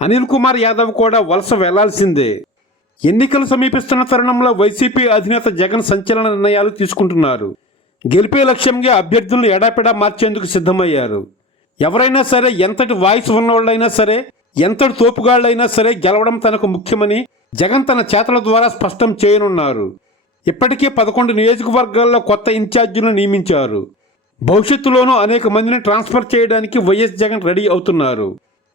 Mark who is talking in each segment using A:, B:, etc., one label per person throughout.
A: అనిల్ కుమార్ యాదవ్ కూడా వలస వెళ్ళాల్సిందే. ఎన్నికలు సమీపిస్తున్న తరుణంలో వైసీపీ అధినేత జగన్ సంచలన నిర్ణయాలు తీసుకుంటున్నారు. గెలిపే లక్ష్యంగా అభ్యర్థులను ఎడాపెడా మార్చేందుకు సిద్ధమయ్యారు. ఎవరైనా సరే ఎంతటి వాయిస్ ఉన్నవాళ్ళైనా సరే ఎంతటి తోపుగాళ్ళైనా సరే గెలవడం తనకు ముఖ్యమని జగన్ తన చేతల ద్వారా స్పష్టం చేయనున్నారు. ఇప్పటికే పదకొండు నియోజకవర్గాల్లో కొత్త ఇన్ఛార్జీలను నియమించారు. భవిష్యత్తులోనూ అనేక మందిని ట్రాన్స్ఫర్ చేయడానికి వైఎస్ జగన్ రెడీ అవుతున్నారు.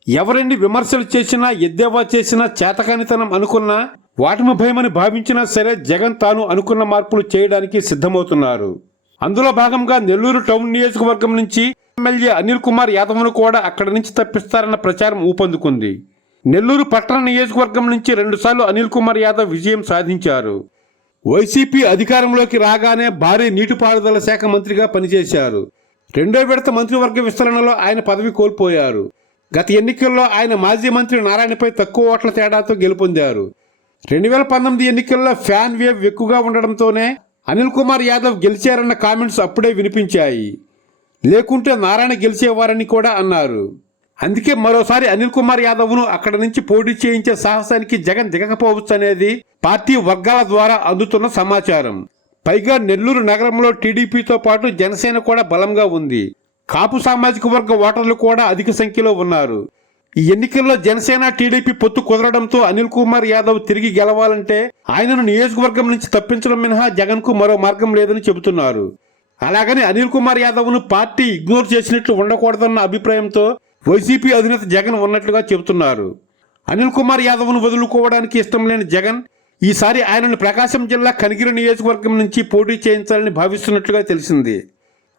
A: ఎవరిని విమర్శలు చేసినా ఎద్దేవా చేసినా చేతకానితనం అనుకున్నా వాటిని భయమని భావించినా సరే జగన్ తాను అనుకున్న మార్పులు చేయడానికి సిద్ధమవుతున్నారు. అందులో భాగంగా నెల్లూరు టౌన్ నియోజకవర్గం నుంచి ఎమ్మెల్యే అనిల్ కుమార్ యాదవ్ను కూడా అక్కడి నుంచి తప్పిస్తారన్న ప్రచారం ఊపందుకుంది. నెల్లూరు పట్టణ నియోజకవర్గం నుంచి రెండుసార్లు అనిల్ కుమార్ యాదవ్ విజయం సాధించారు. వైసీపీ అధికారంలోకి రాగానే భారీ నీటిపారుదల శాఖ మంత్రిగా పనిచేశారు. రెండో విడత మంత్రివర్గ విస్తరణలో ఆయన పదవి కోల్పోయారు. గత ఎన్నికల్లో ఆయన మాజీ మంత్రి నారాయణపై తక్కువ ఓట్ల తేడాతో గెలుపొందారు. రెండు వేల పంతొమ్మిది ఎన్నికల్లో ఫ్యాన్ వేవ్ ఎక్కువగా ఉండడంతోనే అనిల్ కుమార్ యాదవ్ గెలిచారన్న కామెంట్స్ అప్పుడే వినిపించాయి. లేకుంటే నారాయణ గెలిచేవారని కూడా అన్నారు. అందుకే మరోసారి అనిల్ కుమార్ యాదవ్ను అక్కడ నుంచి పోటీ చేయించే సాహసానికి జగన్ దిగకపోవచ్చు అనేది పార్టీ వర్గాల ద్వారా అందుతున్న సమాచారం. పైగా నెల్లూరు నగరంలో టీడీపీతో పాటు జనసేన కూడా బలంగా ఉంది. కాపు సామాజిక వర్గ ఓటర్లు కూడా అధిక సంఖ్యలో ఉన్నారు. ఈ ఎన్నికల్లో జనసేన టీడీపీ పొత్తు కుదరడంతో అనిల్ కుమార్ యాదవ్ తిరిగి గెలవాలంటే ఆయనను నియోజకవర్గం నుంచి తప్పించడం మినహా జగన్కు మరో మార్గం లేదని చెబుతున్నారు. అలాగని అనిల్ కుమార్ యాదవ్ను పార్టీ ఇగ్నోర్ చేసినట్లు ఉండకూడదన్న అభిప్రాయంతో వైసీపీ అధినేత జగన్ ఉన్నట్లుగా చెబుతున్నారు. అనిల్ కుమార్ యాదవ్ను వదులుకోవడానికి ఇష్టం లేని జగన్ ఈసారి ఆయనను ప్రకాశం జిల్లా కనిగిరి నియోజకవర్గం నుంచి పోటీ చేయించాలని భావిస్తున్నట్లుగా తెలిసింది.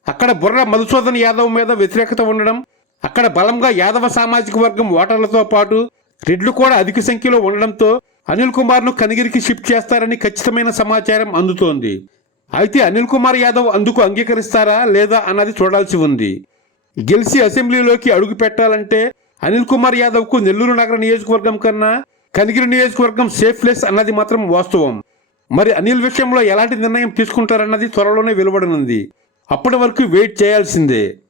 A: అక్కడ బుర్ర మధుసూదన్ యాదవ్ మీద వ్యతిరేకత ఉండడం అక్కడ బలంగా యాదవ సామాజిక వర్గం ఓటర్లతో పాటు రెడ్లు కూడా అధిక సంఖ్యలో ఉండడంతో అనిల్ కుమార్ను కనిగిరికి షిఫ్ట్ చేస్తారని ఖచ్చితమైన సమాచారం అందుతోంది. అయితే అనిల్ కుమార్ యాదవ్ అందుకు అంగీకరిస్తారా లేదా అన్నది చూడాల్సి ఉంది. గెలిచి అసెంబ్లీలోకి అడుగు పెట్టాలంటే అనిల్ కుమార్ యాదవ్కు నెల్లూరు నగర నియోజకవర్గం కన్నా కనిగిరి నియోజకవర్గం సేఫ్ ప్లేస్ అన్నది మాత్రం వాస్తవం. మరి అనిల్ విషయంలో ఎలాంటి నిర్ణయం తీసుకుంటారన్నది త్వరలోనే వెలువడనుంది. అప్పటి వరకు వెయిట్ చేయాల్సిందే.